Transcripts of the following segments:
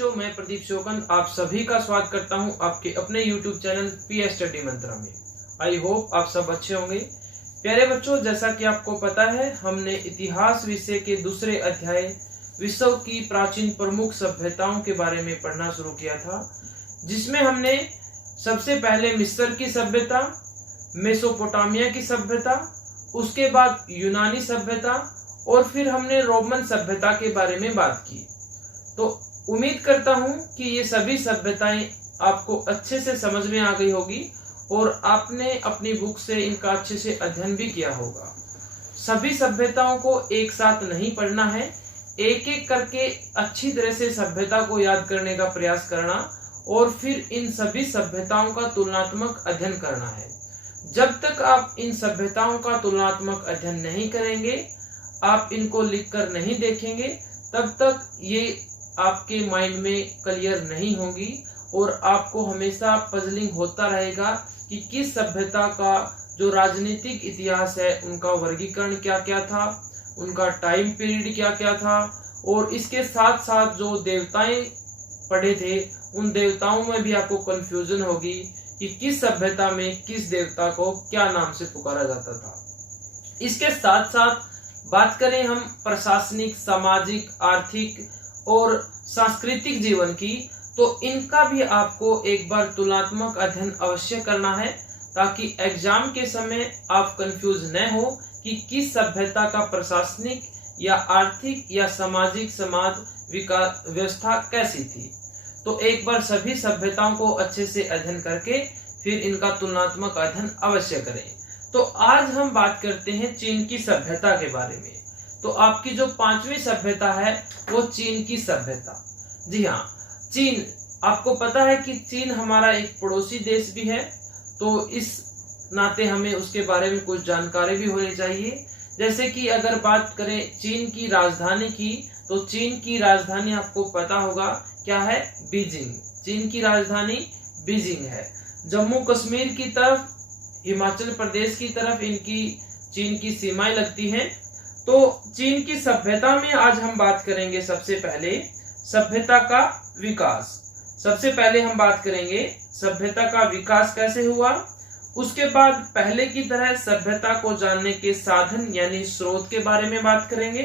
बच्चों, मैं प्रदीप शोकन आप सभी का स्वागत करता हूं आपके अपने YouTube चैनल पी स्टडी मंत्रा में। आई होप आप सब अच्छे होंगे। प्यारे बच्चों, जैसा कि आपको पता है, हमने इतिहास विषय के दूसरे अध्याय विश्व की प्राचीन प्रमुख सभ्यताओं के बारे में पढ़ना शुरू किया था, जिसमें हमने सबसे पहले मिस्र की सभ्यता, मेसोपोटामिया की सभ्यता, उसके बाद यूनानी सभ्यता और फिर हमने रोमन सभ्यता के बारे में बात की। तो उम्मीद करता हूं कि ये सभी सभ्यताएं आपको अच्छे से समझ में आ गई होगी और आपने अपनी बुक से इनका अच्छे से अध्ययन भी किया होगा। सभी सभ्यताओं को एक साथ नहीं पढ़ना है, एक एक करके अच्छी तरह से सभ्यता को याद करने का प्रयास करना और फिर इन सभी सभ्यताओं का तुलनात्मक अध्ययन करना है। जब तक आप इन सभ्यताओं का तुलनात्मक अध्ययन नहीं करेंगे, आप इनको लिखकर नहीं देखेंगे, तब तक ये आपके माइंड में क्लियर नहीं होगी और आपको हमेशा पजलिंग होता रहेगा कि किस सभ्यता का जो राजनीतिक इतिहास है उनका वर्गीकरण क्या क्या था, उनका टाइम पीरियड क्या क्या था, और इसके साथ साथ जो देवताएं पढ़े थे उन देवताओं में भी आपको कंफ्यूजन होगी कि किस सभ्यता में किस देवता को क्या नाम से पुकारा जाता था। इसके साथ साथ बात करें हम प्रशासनिक, सामाजिक, आर्थिक और सांस्कृतिक जीवन की, तो इनका भी आपको एक बार तुलनात्मक अध्ययन अवश्य करना है, ताकि एग्जाम के समय आप कंफ्यूज न हो कि किस सभ्यता का प्रशासनिक या आर्थिक या सामाजिक समाज विकास व्यवस्था कैसी थी। तो एक बार सभी सभ्यताओं को अच्छे से अध्ययन करके फिर इनका तुलनात्मक अध्ययन अवश्य करें। तो आज हम बात करते हैं चीन की सभ्यता के बारे में। तो आपकी जो पांचवी सभ्यता है वो चीन की सभ्यता। जी हाँ, चीन, आपको पता है कि चीन हमारा एक पड़ोसी देश भी है, तो इस नाते हमें उसके बारे में कुछ जानकारी भी होनी चाहिए। जैसे कि अगर बात करें चीन की राजधानी की, तो चीन की राजधानी आपको पता होगा क्या है, बीजिंग। चीन की राजधानी बीजिंग है। जम्मू कश्मीर की तरफ, हिमाचल प्रदेश की तरफ इनकी चीन की सीमाएं लगती हैं। तो चीन की सभ्यता में आज हम बात करेंगे सबसे पहले सभ्यता का विकास। सबसे पहले हम बात करेंगे सभ्यता का विकास कैसे हुआ, उसके बाद पहले की तरह सभ्यता को जानने के साधन यानी स्रोत के बारे में बात करेंगे,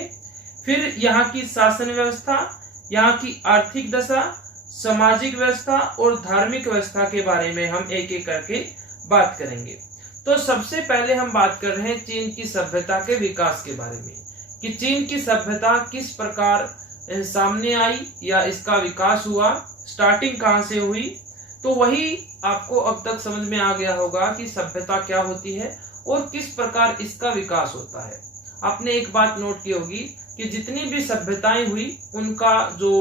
फिर यहाँ की शासन व्यवस्था, यहाँ की आर्थिक दशा, सामाजिक व्यवस्था और धार्मिक व्यवस्था के बारे में हम एक एक करके बात करेंगे। तो सबसे पहले हम बात कर रहे हैं चीन की सभ्यता के विकास के बारे में, कि चीन की सभ्यता किस प्रकार सामने आई या इसका विकास हुआ, स्टार्टिंग कहां से हुई। तो वही आपको अब तक समझ में आ गया होगा कि सभ्यता क्या होती है और किस प्रकार इसका विकास होता है। आपने एक बात नोट की होगी कि जितनी भी सभ्यताएं हुई उनका जो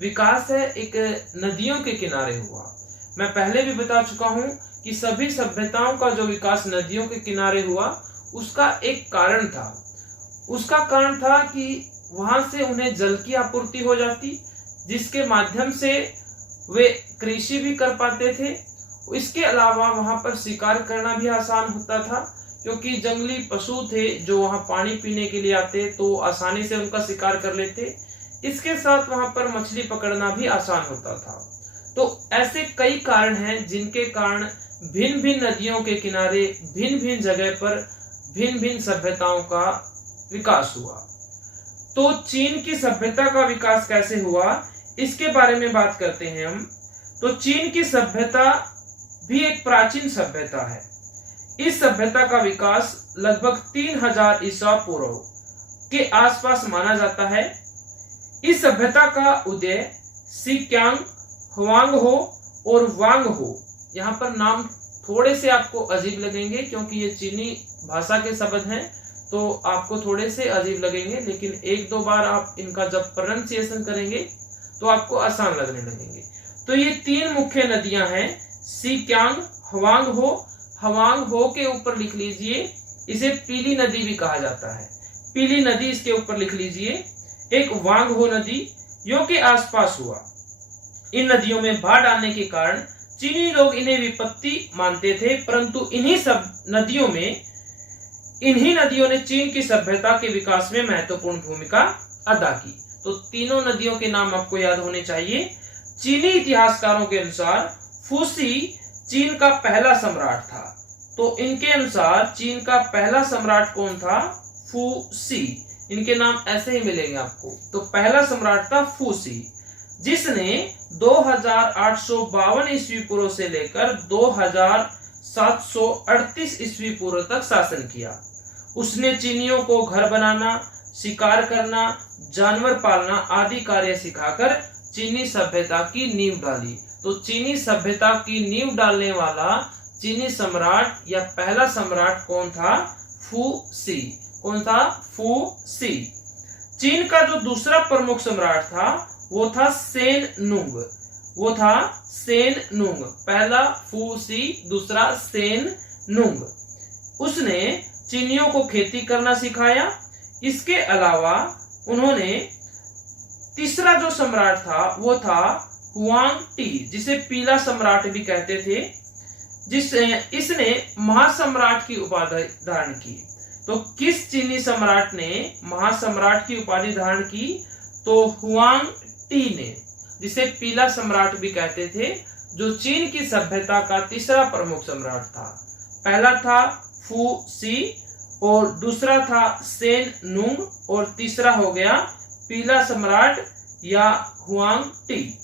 विकास है एक नदियों के किनारे हुआ। मैं पहले भी बता चुका हूं कि सभी सभ्यताओं का जो विकास नदियों के किनारे हुआ, उसका एक कारण था। उसका कारण था कि वहां से उन्हें जल की आपूर्ति हो जाती, जिसके माध्यम से वे कृषि भी कर पाते थे। इसके अलावा वहां पर शिकार करना भी आसान होता था, क्योंकि जंगली पशु थे जो वहां पानी पीने के लिए आते, तो आसानी से उनका शिकार कर लेते। इसके साथ वहां पर मछली पकड़ना भी आसान होता था। तो ऐसे कई कारण हैं जिनके कारण भिन्न भिन्न नदियों के किनारे भिन्न भिन्न जगह पर भिन्न भिन्न सभ्यताओं का विकास हुआ। तो चीन की सभ्यता का विकास कैसे हुआ, इसके बारे में बात करते हैं हम। तो चीन की सभ्यता भी एक प्राचीन सभ्यता है। इस सभ्यता का विकास लगभग 3000 ईसा पूर्व के आसपास माना जाता है। इस सभ्यता का उदय सीक्यांग, हुआंगहो और वांगहो, यहाँ पर नाम थोड़े से आपको अजीब लगेंगे क्योंकि ये चीनी भाषा के शब्द हैं, तो आपको थोड़े से अजीब लगेंगे, लेकिन एक दो बार आप इनका जब प्रोनाउंसिएशन करेंगे तो आपको आसान लगने लगेंगे। तो ये तीन मुख्य नदियां हैं, सीक्यांग, हुआंगहो। हुआंगहो के ऊपर लिख लीजिए, इसे पीली नदी भी कहा जाता है। पीली नदी इसके ऊपर लिख लीजिए। एक वांगहो नदी यो के आसपास हुआ। इन नदियों में बाढ़ आने के कारण चीनी लोग इन्हें विपत्ति मानते थे, परंतु इन्हीं नदियों ने चीन की सभ्यता के विकास में महत्वपूर्ण भूमिका अदा की। तो तीनों नदियों के नाम आपको याद होने चाहिए। चीनी इतिहासकारों के अनुसार फूसी चीन का पहला सम्राट था। तो इनके अनुसार चीन का पहला सम्राट कौन था? फूसी। इनके नाम ऐसे ही मिलेंगे आपको। तो पहला सम्राट था फूसी, जिसने 2852 ईस्वी पूर्व से लेकर 2738 ईस्वी पूर्व तक शासन किया। उसने चीनियों को घर बनाना, शिकार करना, जानवर पालना आदि कार्य सिखाकर चीनी सभ्यता की नींव डाली। तो चीनी सभ्यता की नींव डालने वाला चीनी सम्राट या पहला सम्राट कौन था? फूसी। कौन था? फूसी। चीन का जो दूसरा प्रमुख सम्राट था वो था सेन नुंग। वो था सेन नुंग। पहला फूसी, दूसरा सेन नुंग। उसने चीनियों को खेती करना सिखाया। इसके अलावा उन्होंने तीसरा जो सम्राट था वो था हुआंग टी, जिसे पीला सम्राट भी कहते थे, इसने महासम्राट की उपाधि धारण की। तो किस चीनी सम्राट ने महासम्राट की उपाधि धारण की? तो हुआंग टी ने, जिसे पीला सम्राट भी कहते थे, जो चीन की सभ्यता का तीसरा प्रमुख सम्राट था। पहला था फूसी और दूसरा था सेन नुंग और तीसरा हो गया पीला सम्राट या हुआंग टी।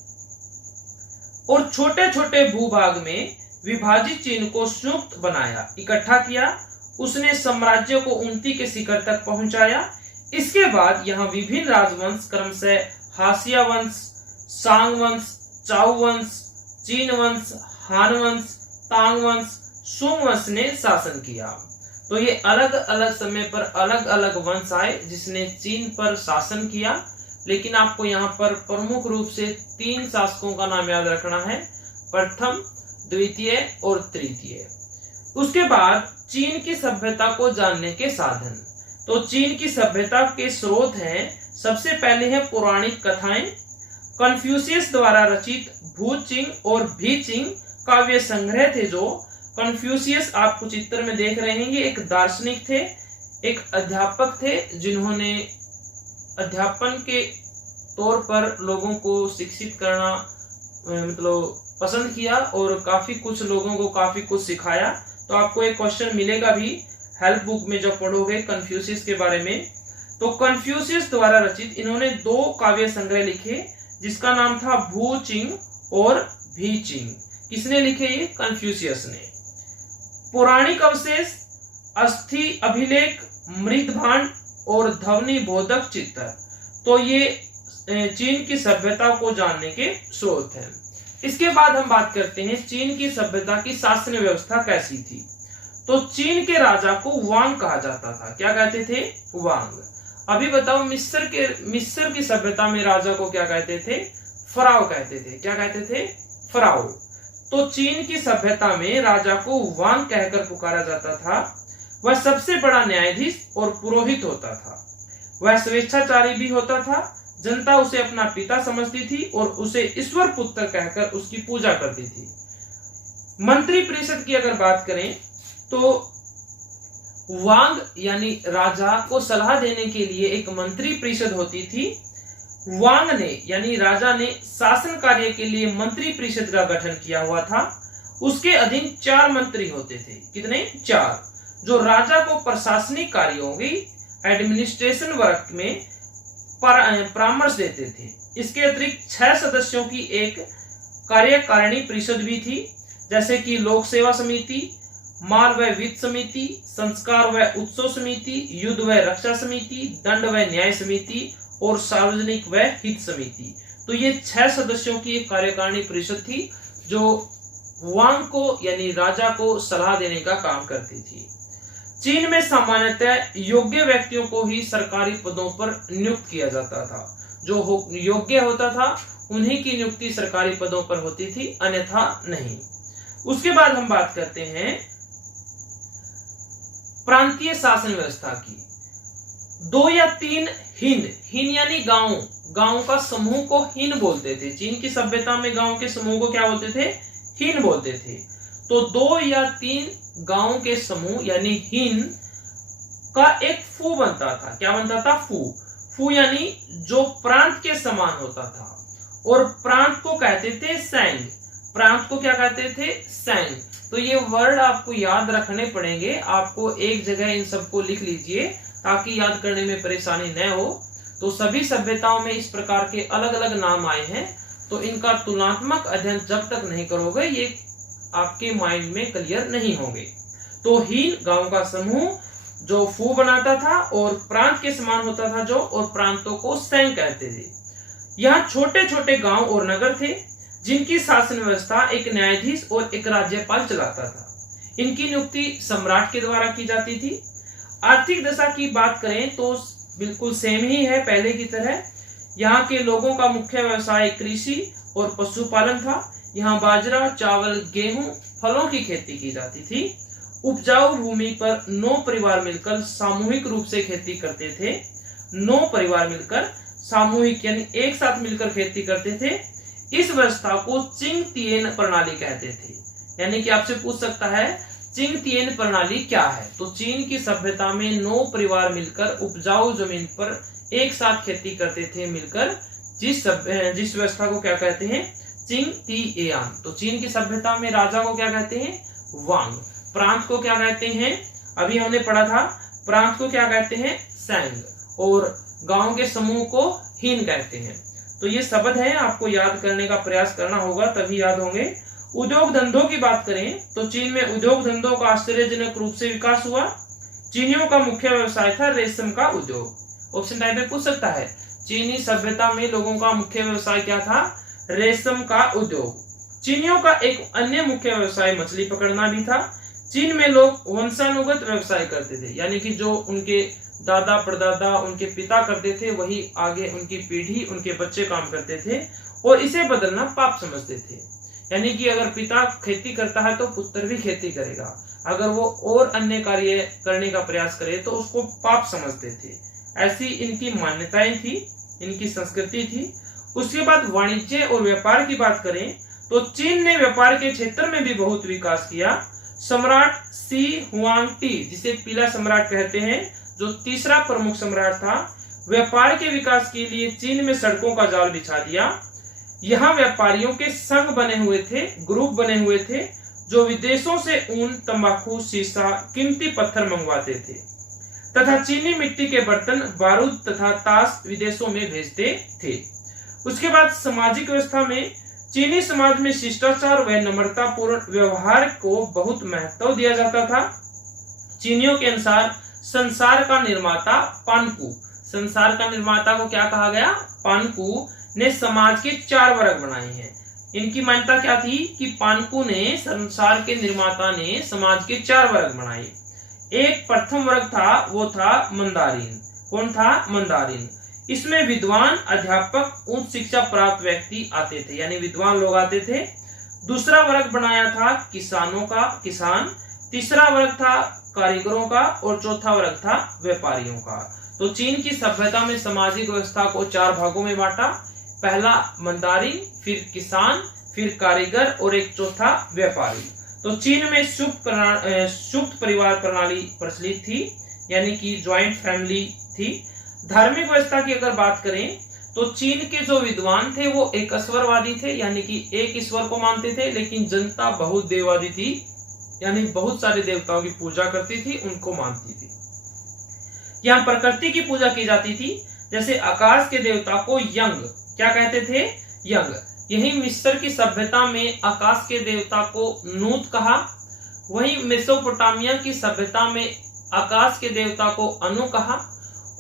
और छोटे छोटे भूभाग में विभाजित चीन को संयुक्त बनाया, इकट्ठा किया। उसने साम्राज्य को उन्नति के शिखर तक पहुंचाया। इसके बाद यहाँ विभिन्न राजवंश क्रमशः हासिया वंश, सांग वंश, चाउ वंश, चीन वंश, हान वंश, तांग वंश, सुंग वंश ने शासन किया। तो ये अलग अलग समय पर अलग अलग वंश आए जिसने चीन पर शासन किया। लेकिन आपको यहाँ पर प्रमुख रूप से 3 शासकों का नाम याद रखना है, प्रथम, द्वितीय और तृतीय। उसके बाद चीन की सभ्यता को जानने के साधन। तो चीन की सभ्यता के स्रोत हैं, सबसे पहले है पौराणिक कथाएं। कन्फ्यूशियस द्वारा रचित भूचिंग और भीचिंग काव्य संग्रह थे। जो कन्फ्यूशियस आपको चित्र में देख रहे हैं, ये एक दार्शनिक थे, एक अध्यापक थे, जिन्होंने अध्यापन के तौर पर लोगों को शिक्षित करना मतलब पसंद किया और काफी कुछ लोगों को काफी कुछ सिखाया। तो आपको एक क्वेश्चन मिलेगा भी हेल्प बुक में जब पढ़ोगे कन्फ्यूशियस के बारे में। तो कन्फ्यूशियस द्वारा रचित इन्होंने 2 काव्य संग्रह लिखे, जिसका नाम था भूचिंग और भीचिंग। किसने लिखे? ये कन्फ्यूशियस ने। पौराणिक अवशेष, अस्थि अभिलेख, मृदभांड और ध्वनि बोधक चित्र, तो ये चीन की सभ्यता को जानने के स्रोत हैं। इसके बाद हम बात करते हैं चीन की सभ्यता की शासन व्यवस्था कैसी थी। तो चीन के राजा को वांग कहा जाता था। क्या कहते थे? वांग। अभी बताओ, मिस्र की सभ्यता में राजा को क्या कहते थे? फराओ कहते थे। क्या कहते थे? फराओ। तो चीन की सभ्यता में राजा को वांग कहकर पुकारा जाता था। वह सबसे बड़ा न्यायाधीश और पुरोहित होता था। वह स्वेच्छाचारी भी होता था। जनता उसे अपना पिता समझती थी और उसे ईश्वर पुत्र कहकर उसकी पूजा करती थी। मंत्री परिषद की अगर बात करें तो वांग यानी राजा को सलाह देने के लिए एक मंत्री परिषद होती थी। वांग ने यानी राजा ने शासन कार्य के लिए मंत्री परिषद का गठन किया हुआ था। उसके अधीन 4 मंत्री होते थे। कितने? 4, जो राजा को प्रशासनिक कार्यों की एडमिनिस्ट्रेशन वर्क में परामर्श देते थे। इसके अतिरिक्त 6 सदस्यों की एक कार्यकारिणी परिषद भी थी, जैसे कि लोक सेवा समिति, माल व वित्त समिति, संस्कार व उत्सव समिति, युद्ध व रक्षा समिति, दंड व न्याय समिति और सार्वजनिक व हित समिति। तो ये 6 सदस्यों की एक कार्यकारिणी परिषद थी जो वांग को यानी राजा को सलाह देने का काम करती थी। चीन में सामान्यतः योग्य व्यक्तियों को ही सरकारी पदों पर नियुक्त किया जाता था। जो योग्य होता था उन्हीं की नियुक्ति सरकारी पदों पर होती थी, अन्यथा नहीं। उसके बाद हम बात करते हैं प्रांतीय शासन व्यवस्था की। 2 या 3 हिन यानी गांव का समूह को हिन बोलते थे। चीन की सभ्यता में गांव के समूह को क्या बोलते थे? हिन बोलते थे। तो 2 या 3 गांव के समूह यानी हिन का एक फू बनता था। क्या बनता था? फू यानी जो प्रांत के समान होता था। और प्रांत को कहते थे सैंग। प्रांत को क्या कहते थे? सैंग। तो ये वर्ड आपको याद रखने पड़ेंगे, आपको एक जगह इन सबको लिख लीजिए ताकि याद करने में परेशानी न हो। तो सभी सभ्यताओं में इस प्रकार के अलग अलग नाम आए हैं, तो इनका तुलनात्मक अध्ययन जब तक नहीं करोगे ये आपके माइंड में क्लियर नहीं होंगे। तो हीन गांव का समूह जो फू बनाता था और प्रांत के समान होता था जो, और प्रांतों को सैंग कहते थे। यहाँ छोटे छोटे गांव और नगर थे जिनकी शासन व्यवस्था एक न्यायाधीश और एक राज्यपाल चलाता था। इनकी नियुक्ति सम्राट के द्वारा की जाती थी। आर्थिक दशा की बात करें तो बिल्कुल सेम ही है पहले की तरह। यहाँ के लोगों का मुख्य व्यवसाय कृषि और पशुपालन था। यहाँ बाजरा, चावल, गेहूं, फलों की खेती की जाती थी। उपजाऊ भूमि पर 9 परिवार मिलकर सामूहिक रूप से खेती करते थे। 9 परिवार मिलकर सामूहिक यानी एक साथ मिलकर खेती करते थे। इस व्यवस्था को चिंग तियेन प्रणाली कहते थे। यानी कि आपसे पूछ सकता है चिंग तियेन प्रणाली क्या है? तो चीन की सभ्यता में 9 परिवार मिलकर उपजाऊ जमीन पर एक साथ खेती करते थे मिलकर, जिस व्यवस्था को क्या कहते हैं? चिंग तियेन। तो चीन की सभ्यता में राजा को क्या कहते हैं? वांग। प्रांत को क्या कहते हैं? अभी हमने पढ़ा था, प्रांत को क्या कहते हैं? सैंग। और गांव के समूह को हीन कहते हैं। तो ये शब्द है, आपको याद करने का प्रयास करना होगा तभी याद होंगे। उद्योग धंधों की बात करें तो चीन में उद्योग धंधों का आश्चर्यजनक रूप से विकास हुआ। चीनियों का मुख्य व्यवसाय था रेशम का उद्योग। ऑप्शन टाइप में पूछ सकता है, चीनी सभ्यता में लोगों का मुख्य व्यवसाय क्या था? रेशम का उद्योग। चीनियों का एक अन्य मुख्य व्यवसाय मछली पकड़ना भी था। चीन में लोग वंशानुगत व्यवसाय करते थे, यानी कि जो उनके दादा परदादा उनके पिता करते थे वही आगे उनकी पीढ़ी उनके बच्चे काम करते थे, और इसे बदलना पाप समझते थे। यानी कि अगर पिता खेती करता है तो पुत्र भी खेती करेगा, अगर वो और अन्य कार्य करने का प्रयास करे तो उसको पाप समझते थे। ऐसी इनकी मान्यताएं थी, इनकी संस्कृति थी। उसके बाद वाणिज्य और व्यापार की बात करें तो चीन ने व्यापार के क्षेत्र में भी बहुत विकास किया। सम्राट सी हुआंगटी, जिसे पीला सम्राट कहते हैं, जो तीसरा प्रमुख सम्राट था, व्यापार के विकास के लिए चीन में सड़कों का जाल बिछा दिया। यहाँ व्यापारियों के संघ बने हुए थे, ग्रुप बने हुए थे, जो विदेशों से ऊन, तंबाकू, शीशा, कीमती पत्थर मंगवाते थे तथा चीनी मिट्टी के बर्तन, बारूद तथा ताश विदेशों में भेजते थे। उसके बाद सामाजिक व्यवस्था में चीनी समाज में शिष्टाचार व नम्रता पूर्ण व्यवहार को बहुत महत्व दिया जाता था। चीनियों के अनुसार संसार का निर्माता पानकू, संसार का निर्माता को क्या कहा गया? पानकू ने समाज के 4 वर्ग बनाए हैं। इनकी मान्यता क्या थी कि पानकू ने, संसार के निर्माता ने समाज के 4 वर्ग बनाए। एक प्रथम वर्ग था, वो था मंदारिन। कौन था? मंदारिन। इसमें विद्वान, अध्यापक, उच्च शिक्षा प्राप्त व्यक्ति आते थे, यानी विद्वान लोग आते थे। दूसरा वर्ग बनाया था किसानों का, किसान। तीसरा वर्ग था कारीगरों का, और चौथा वर्ग था व्यापारियों का। तो चीन की सभ्यता में सामाजिक व्यवस्था को 4 भागों में बांटा। पहला मंदारी, फिर किसान, फिर कारीगर और एक चौथा व्यापारी। तो चीन में सुप्त परिवार प्रणाली प्रचलित थी, यानी कि ज्वाइंट फैमिली थी। धार्मिक व्यवस्था की अगर बात करें तो चीन के जो विद्वान थे वो एक ईश्वरवादी थे, यानी कि एक ईश्वर को मानते थे, लेकिन जनता बहुत देववादी थी, यानी बहुत सारे देवताओं की पूजा करती थी, उनको मानती थी। यहाँ प्रकृति की पूजा की जाती थी, जैसे आकाश के देवता को यंग क्या कहते थे? यंग। यही मिस्र की सभ्यता में आकाश के देवता को नूत कहा। वहीं मेसोपोटामिया की सभ्यता में आकाश के देवता को अनु कहा,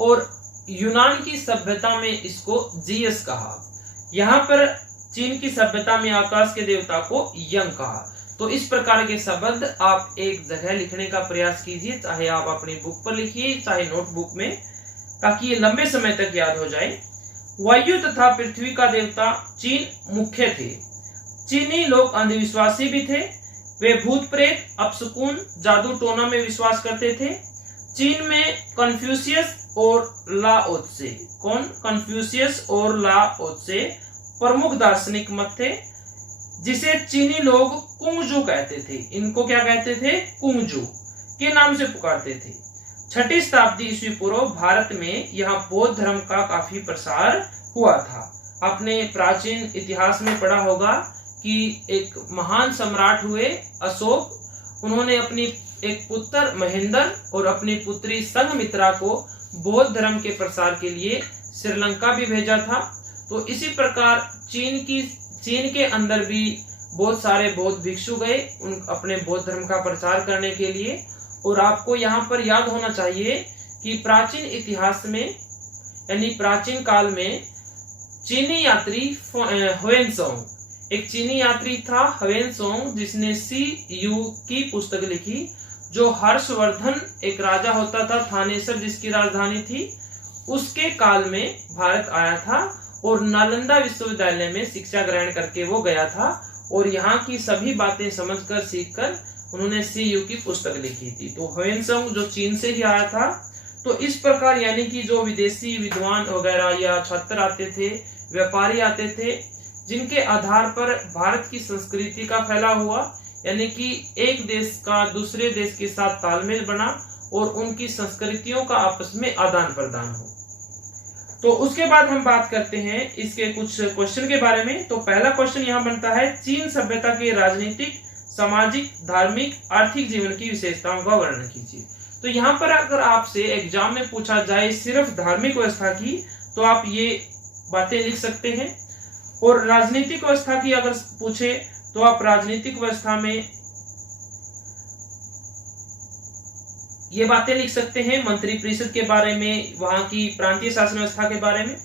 और यूनान की सभ्यता में इसको जीएस कहा। यहाँ पर चीन की सभ्यता में आकाश के देवता को यंग कहा। तो इस प्रकार के शब्द आप एक जगह लिखने का प्रयास कीजिए, चाहे आप अपनी बुक पर लिखिए चाहे नोटबुक में, ताकि ये लंबे समय तक याद हो जाए। वायु तथा पृथ्वी का देवता चीन मुख्य थे। चीनी लोग अंधविश्वासी भी थे। वे भूत प्रेत, अपशकुन, जादू टोना में विश्वास करते थे। चीन में कन्फ्यूशियस और लाओत्से, कौन? कन्फ्यूशियस और लाओत्से प्रमुख दार्शनिक मत थे, जिसे चीनी लोग कुंगजू कहते थे। इनको क्या कहते थे? कुंगजू के नाम से पुकारते थे। 6वीं शताब्दी ईस्वी पूर्व भारत में यहाँ बौद्ध धर्म का काफी प्रसार हुआ था। आपने प्राचीन इतिहास में पढ़ा होगा कि एक महान सम्राट हुए अशोक। उन्होंने अपनी एक पुत्र महेंद्र और अपनी पुत्री संघमित्रा को बौद्ध धर्म के प्रसार के लिए श्रीलंका भी भेजा था। तो इसी प्रकार चीन के अंदर भी बहुत सारे बौद्ध भिक्षु गए उन अपने बौद्ध धर्म का प्रचार करने के लिए। और आपको यहाँ पर याद होना चाहिए कि प्राचीन इतिहास में यानी प्राचीन काल में चीनी यात्री ह्वेनसांग, एक चीनी यात्री था ह्वेनसांग, जिसने CU की पुस्तक लिखी, जो हर्षवर्धन एक राजा होता था थानेसर जिसकी राजधानी थी, उसके काल में भारत आया था और नालंदा विश्वविद्यालय में शिक्षा ग्रहण करके वो गया था और यहाँ की सभी बातें समझकर सीखकर उन्होंने CU की पुस्तक लिखी थी। तो ह्वेनसांग जो चीन से ही आया था। तो इस प्रकार यानी कि जो विदेशी विद्वान वगैरह या छात्र आते थे, व्यापारी आते थे, जिनके आधार पर भारत की संस्कृति का फैलाव हुआ, यानी कि एक देश का दूसरे देश के साथ तालमेल बना और उनकी संस्कृतियों का आपस में आदान प्रदान हो। तो उसके बाद हम बात करते हैं इसके कुछ क्वेश्चन के बारे में। तो पहला क्वेश्चन यहाँ बनता है, चीन सभ्यता के राजनीतिक, सामाजिक, धार्मिक, आर्थिक जीवन की विशेषताओं का वर्णन कीजिए। तो यहाँ पर अगर आपसे एग्जाम में पूछा जाए सिर्फ धार्मिक व्यवस्था की, तो आप ये बातें लिख सकते हैं। और राजनीतिक व्यवस्था की अगर पूछे तो आप राजनीतिक व्यवस्था में ये बातें लिख सकते हैं, मंत्री परिषद के बारे में, वहां की प्रांतीय शासन व्यवस्था के बारे में।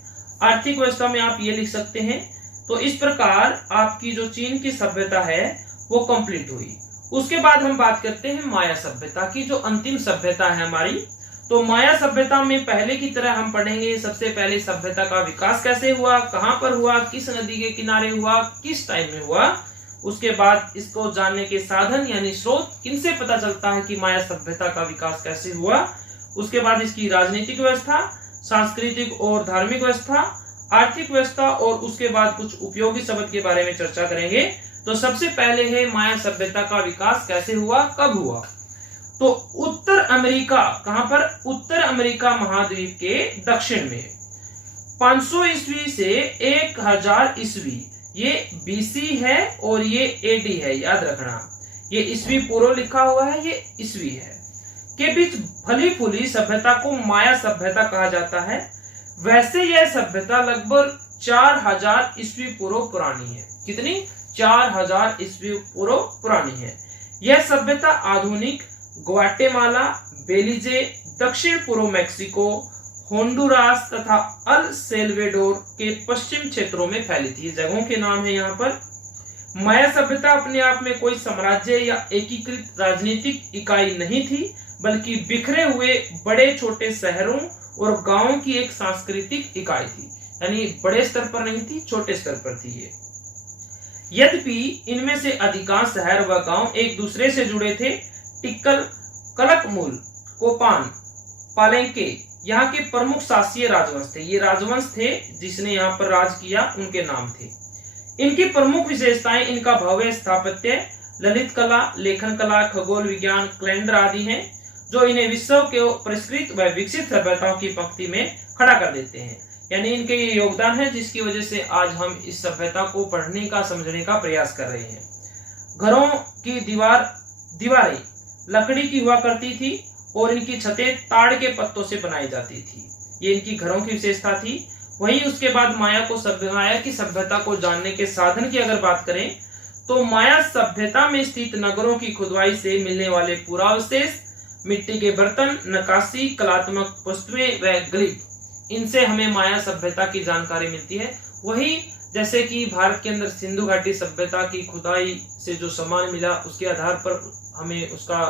आर्थिक व्यवस्था में आप ये लिख सकते हैं। तो इस प्रकार आपकी जो चीन की सभ्यता है वो कंप्लीट हुई। उसके बाद हम बात करते हैं माया सभ्यता की, जो अंतिम सभ्यता है हमारी। तो माया सभ्यता में पहले की तरह हम पढ़ेंगे सबसे पहले सभ्यता का विकास कैसे हुआ, कहां पर हुआ, किस नदी के किनारे हुआ, किस टाइम में हुआ। उसके बाद इसको जानने के साधन यानी स्रोत, किनसे पता चलता है कि माया सभ्यता का विकास कैसे हुआ। उसके बाद इसकी राजनीतिक व्यवस्था, सांस्कृतिक और धार्मिक व्यवस्था, आर्थिक व्यवस्था और उसके बाद कुछ उपयोगी शब्द के बारे में चर्चा करेंगे। तो सबसे पहले है माया सभ्यता का विकास कैसे हुआ, कब हुआ। तो उत्तर अमेरिका, कहां पर, उत्तर अमेरिका महाद्वीप के दक्षिण में 500 ईस्वी से 1000 ईस्वी, ये BC है और ये AD है, याद रखना। ये ईस्वी पूर्व लिखा हुआ है, ये ईस्वी है, के बीच फली फूली सभ्यता को माया सभ्यता कहा जाता है। वैसे यह सभ्यता लगभग 4000 ईस्वी पूर्व पुरानी है। कितनी? 4000 ईस्वी पूर्व पुरानी है। यह सभ्यता आधुनिक ग्वाटेमाला, बेलीजे, दक्षिण पूर्व मैक्सिको, होंडुरास तथा अल सेल्वेडोर के पश्चिम क्षेत्रों में फैली थी। जगहों के नाम है यहाँ पर। माया सभ्यता अपने आप में कोई साम्राज्य या एकीकृत राजनीतिक इकाई नहीं थी, बल्कि बिखरे हुए बड़े छोटे शहरों और गांवों की एक सांस्कृतिक इकाई थी। यानी बड़े स्तर पर नहीं थी, छोटे स्तर पर थी ये। यद्यपि इनमें से अधिकांश शहर व गांव एक दूसरे से जुड़े थे। टिक्कल, कलकमुल, कोपान, पालेंके यहाँ के प्रमुख शासीय राजवंश थे। ये राजवंश थे जिसने यहाँ पर राज किया, उनके नाम थे। इनकी प्रमुख विशेषताएं इनका भव्य स्थापत्य, ललित कला, लेखन कला, खगोल विज्ञान, कैलेंडर आदि हैं, जो इन्हें विश्व के परिष्कृत व विकसित सभ्यताओं की पंक्ति में खड़ा कर देते हैं। यानी इनके ये योगदान है जिसकी वजह से आज हम इस सभ्यता को पढ़ने का, समझने का प्रयास कर रहे हैं। घरों की दीवारें लकड़ी की हुआ करती थी और इनकी छतें ताड़ के पत्तों से बनाई जाती थी। ये इनकी घरों की विशेषता थी। वहीं उसके बाद माया की सभ्यता को जानने के साधन की अगर बात करें तो माया सभ्यता में स्थित नगरों की खुदाई से मिलने वाले पुरावशेष, मिट्टी के बर्तन, नक्काशी, कलात्मक वस्तुएं व ग्लिफ, इनसे हमें माया सभ्यता की जानकारी मिलती है। वही जैसे कि भारत के अंदर सिंधु घाटी सभ्यता की खुदाई से जो सामान मिला उसके आधार पर हमें उसका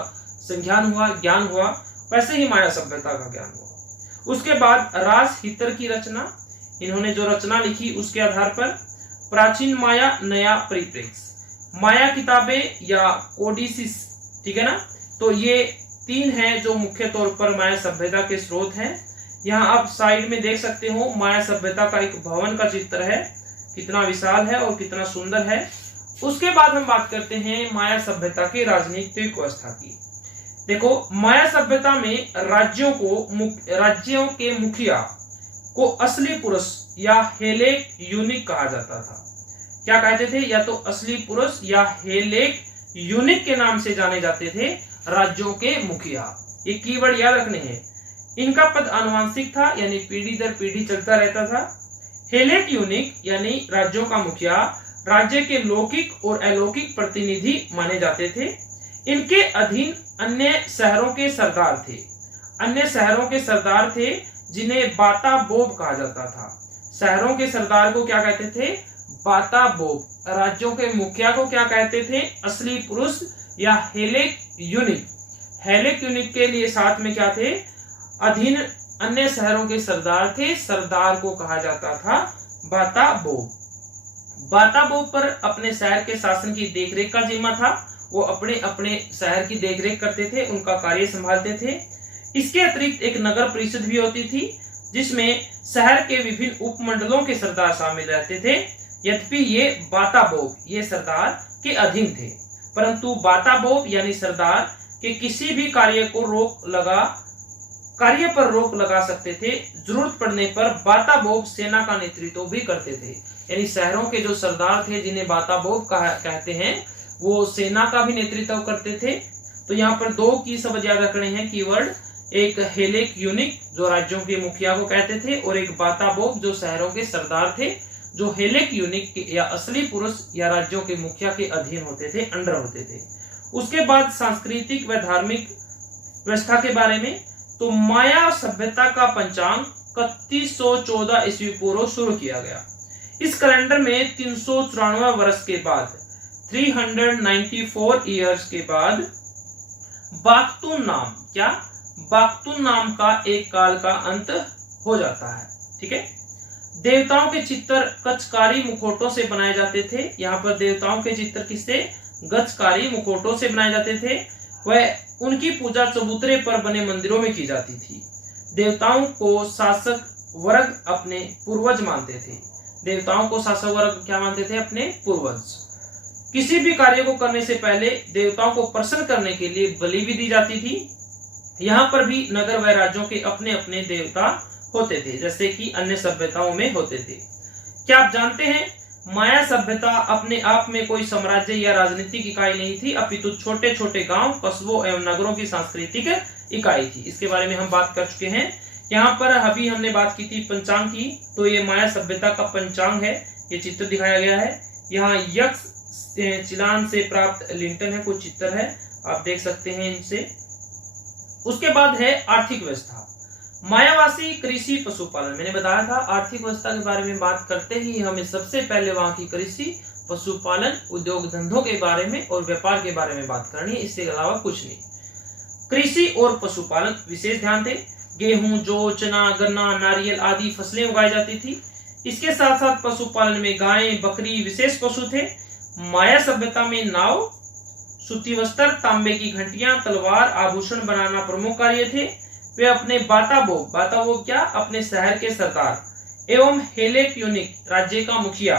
संज्ञान हुआ, ज्ञान हुआ, वैसे ही माया सभ्यता का ज्ञान हुआ। उसके बाद राजहितर की रचना, इन्होंने जो रचना लिखी उसके आधार पर। प्राचीन माया, नया परिप्रेक्ष्य, माया किताबें या कोडिसिस, ठीक है ना। तो ये 3 हैं जो मुख्य तौर पर माया सभ्यता के स्रोत हैं। यहाँ आप साइड में देख सकते हो माया सभ्यता का एक भवन का चित्र है, कितना विशाल है और कितना सुंदर है। उसके बाद हम बात करते हैं माया सभ्यता की राजनीतिक व्यवस्था की। देखो, माया सभ्यता में राज्यों के मुखिया को असली पुरुष या हेलेक यूनिक कहा जाता था। क्या कहते थे? या तो असली पुरुष या हेलेक यूनिक के नाम से जाने जाते थे राज्यों के मुखिया। ये कीवर्ड याद रखने हैं। इनका पद आनुवंशिक था, यानी पीढ़ी दर पीढ़ी चलता रहता था। हेलेक यूनिक यानी राज्यों का मुखिया राज्य के लौकिक और अलौकिक प्रतिनिधि माने जाते थे। इनके अधीन अन्य शहरों के सरदार थे। अन्य शहरों के सरदार थे जिन्हें बाता बोब कहा जाता था। शहरों के सरदार को क्या कहते थे? बाता बोब। राज्यों के मुखिया को क्या कहते थे? असली पुरुष या हेलेक यूनिक। हेलेक यूनिक के लिए साथ में क्या थे? अधीन अन्य शहरों के सरदार थे। सरदार को कहा जाता था बाता बोब। बाता बोब पर अपने शहर के शासन की देखरेख का जिम्मा था। वो अपने अपने शहर की देखरेख करते थे, उनका कार्य संभालते थे। इसके अतिरिक्त एक नगर परिषद भी होती थी जिसमें शहर के विभिन्न उपमंडलों के सरदार शामिल रहते थे। यद्यपि ये बाता बोब ये सरदार के अधीन थे, परंतु बाता बोब यानी सरदार के किसी भी कार्य पर रोक लगा सकते थे। जरूरत पड़ने पर बाता बोब सेना का नेतृत्व भी करते थे। यानी शहरों के जो सरदार थे जिन्हें बाता बोब कहते हैं, वो सेना का भी नेतृत्व करते थे। तो यहाँ पर दो की शब्द याद रखने हैं कीवर्ड, एक हेलेक यूनिक जो राज्यों के मुखिया को कहते थे, और एक बाता बोब जो शहरों के सरदार थे, जो हेलेक यूनिक या असली पुरुष या राज्यों के मुखिया के अधीन होते थे, अंडर होते थे। उसके बाद सांस्कृतिक व धार्मिक व्यवस्था के बारे में, तो माया सभ्यता का पंचांग 3114 ईस्वी पूर्व शुरू किया गया। इस कैलेंडर में 394 वर्ष के बाद 394 ईयर्स के बाद बाक्तून नाम का एक काल का अंत हो जाता है। ठीक है। देवताओं के चित्र कचकारी मुखौटों से बनाए जाते थे। यहाँ पर देवताओं के चित्र किससे? गचकारी मुखौटों से बनाए जाते थे। वह उनकी पूजा चबूतरे पर बने मंदिरों में की जाती थी। देवताओं को शासक वर्ग अपने पूर्वज मानते थे। देवताओं को शासक वर्ग क्या मानते थे? अपने पूर्वज। किसी भी कार्य को करने से पहले देवताओं को प्रसन्न करने के लिए बलि भी दी जाती थी। यहाँ पर भी नगर व राज्यों के अपने अपने देवता होते थे, जैसे कि अन्य सभ्यताओं में होते थे। क्या आप जानते हैं माया सभ्यता अपने आप में कोई साम्राज्य या राजनीतिक इकाई नहीं थी, अपितु छोटे छोटे गांव, कस्बों एवं नगरों की सांस्कृतिक इकाई थी। इसके बारे में हम बात कर चुके हैं। यहाँ पर अभी हमने बात की थी पंचांग की, तो ये माया सभ्यता का पंचांग है। ये चित्र दिखाया गया है। यहाँ यक्ष चिलान से प्राप्त लिंटन है, कुछ चित्र है, आप देख सकते हैं इनसे। उसके बाद है आर्थिक व्यवस्था। मायावासी कृषि पशुपालन। मैंने बताया था आर्थिक व्यवस्था के बारे में बात करते ही हमें सबसे पहले वहां की कृषि, पशुपालन, उद्योग धंधों के बारे में और व्यापार के बारे में बात करनी है, इसके अलावा कुछ नहीं। कृषि और पशुपालन विशेष ध्यान दें। गेहूं, जौ, चना, गन्ना, नारियल आदि फसलें उगाई जाती थी। इसके साथ साथ पशुपालन में गायें, बकरी विशेष पशु थे। माया सभ्यता में नाव, सूती वस्त्र, तांबे की घंटियां, तलवार, आभूषण बनाना प्रमुख कार्य थे। वे अपने बाता बोब क्या? अपने शहर के सरदार एवं हेलेक यूनिक राज्य का मुखिया,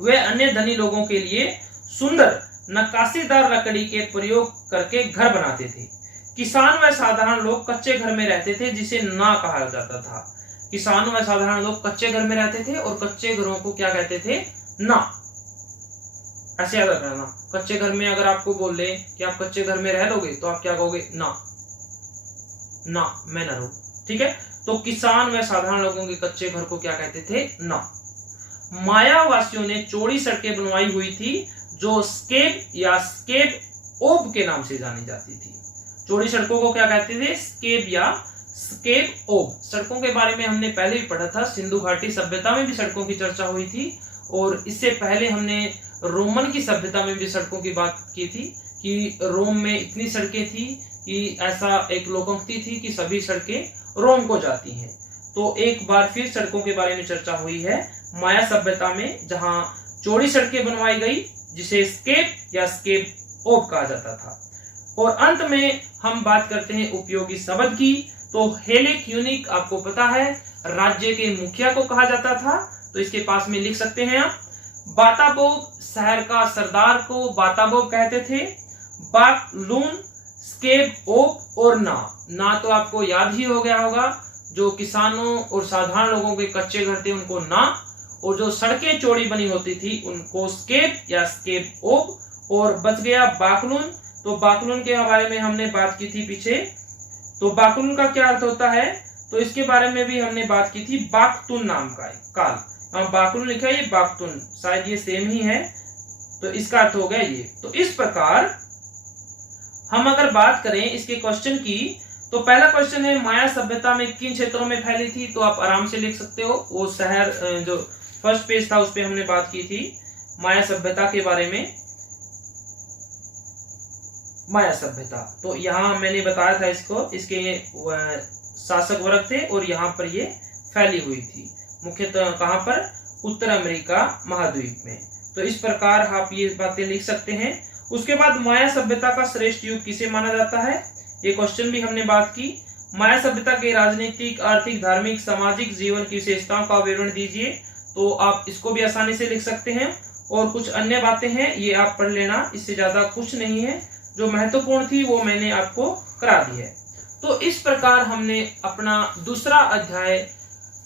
वे अन्य धनी लोगों के लिए सुंदर नक्काशीदार लकड़ी के प्रयोग करके घर बनाते थे। किसान व साधारण लोग कच्चे घर में रहते थे, जिसे ना कहा जाता था। किसान व साधारण लोग कच्चे घर में रहते थे और कच्चे घरों को क्या कहते थे? ना। ऐसे याद रखना, कच्चे घर में अगर आपको बोल ले कि आप कच्चे घर में रह लोगे तो आप क्या कहोगे? ना, मैं ना रहूं। ठीक है। तो किसान व साधारण लोगों के कच्चे घर को क्या कहते थे? ना। मायावासियों ने चौड़ी सड़कें बनवाई हुई थी जो स्केप ओब के नाम से जानी जाती थी। चौड़ी सड़कों को क्या कहते थे? स्केप ओब। सड़कों के बारे में हमने पहले भी पढ़ा था। सिंधु घाटी सभ्यता में भी सड़कों की चर्चा हुई थी, और इससे पहले हमने रोमन की सभ्यता में भी सड़कों की बात की थी कि रोम में इतनी सड़कें थी कि ऐसा एक लोकोक्ति थी कि सभी सड़कें रोम को जाती हैं। तो एक बार फिर सड़कों के बारे में चर्चा हुई है माया सभ्यता में, जहां चौड़ी सड़कें बनवाई गई जिसे स्केप ओब कहा जाता था। और अंत में हम बात करते हैं उपयोगी शब्द की। तो हेलेक यूनिक आपको पता है राज्य के मुखिया को कहा जाता था, तो इसके पास में लिख सकते हैं आप। बाता बोब शहर का सरदार को बाता बोब कहते थे। बाकलून, स्केप ओब और ना तो आपको याद ही हो गया होगा, जो किसानों और साधारण लोगों के कच्चे घर थे उनको ना, और जो सड़कें चौड़ी बनी होती थी उनको स्केप या स्केप ओब, और बच गया बाकलून। तो बाकलून के बारे में हमने बात की थी पीछे। तो बाकलून का क्या अर्थ होता है, तो इसके बारे में भी हमने बात की थी, बाकतून नाम का काल। बाकलून लिखा है, ये बाकतून, शायद ये सेम ही है, तो इसका अर्थ हो गया ये। तो इस प्रकार हम अगर बात करें इसके क्वेश्चन की, तो पहला क्वेश्चन है माया सभ्यता में किन क्षेत्रों में फैली थी, तो आप आराम से लिख सकते हो। वो शहर जो फर्स्ट पेज था उस पे हमने बात की थी माया सभ्यता के बारे में। माया सभ्यता, तो यहाँ मैंने बताया था इसको, इसके शासक वर्ग थे और यहाँ पर ये फैली हुई थी, मुख्यतः कहाँ पर, उत्तर अमेरिका महाद्वीप में। तो इस प्रकार आप ये बातें लिख सकते हैं। उसके बाद माया सभ्यता का श्रेष्ठ युग किसे माना जाता है, ये क्वेश्चन भी हमने बात की। माया सभ्यता के राजनीतिक, आर्थिक, धार्मिक, सामाजिक जीवन की विशेषताओं का विवरण दीजिए, तो आप इसको भी आसानी से लिख सकते हैं। और कुछ अन्य बातें हैं, ये आप पढ़ लेना, इससे ज्यादा कुछ नहीं है, जो महत्वपूर्ण थी वो मैंने आपको करा दी है। तो इस प्रकार हमने अपना दूसरा अध्याय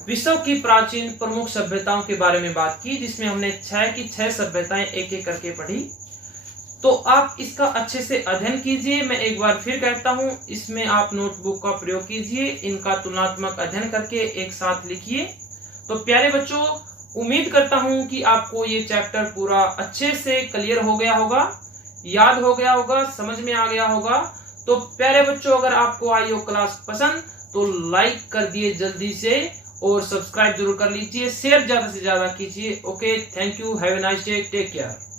विश्व की प्राचीन प्रमुख सभ्यताओं के बारे में बात की, जिसमें हमने 6 की 6 सभ्यताएं एक एक करके पढ़ी। तो आप इसका अच्छे से अध्ययन कीजिए। मैं एक बार फिर कहता हूं, इसमें आप नोटबुक का प्रयोग कीजिए, इनका तुलनात्मक अध्ययन करके एक साथ लिखिए। तो प्यारे बच्चों, उम्मीद करता हूं कि आपको ये चैप्टर पूरा अच्छे से क्लियर हो गया होगा, याद हो गया होगा, समझ में आ गया होगा। तो प्यारे बच्चों, अगर आपको आई हो क्लास पसंद तो लाइक कर दिए जल्दी से, और सब्सक्राइब जरूर कर लीजिए, शेयर ज्यादा से ज्यादा कीजिए। Okay, thank you, have a nice day, take care.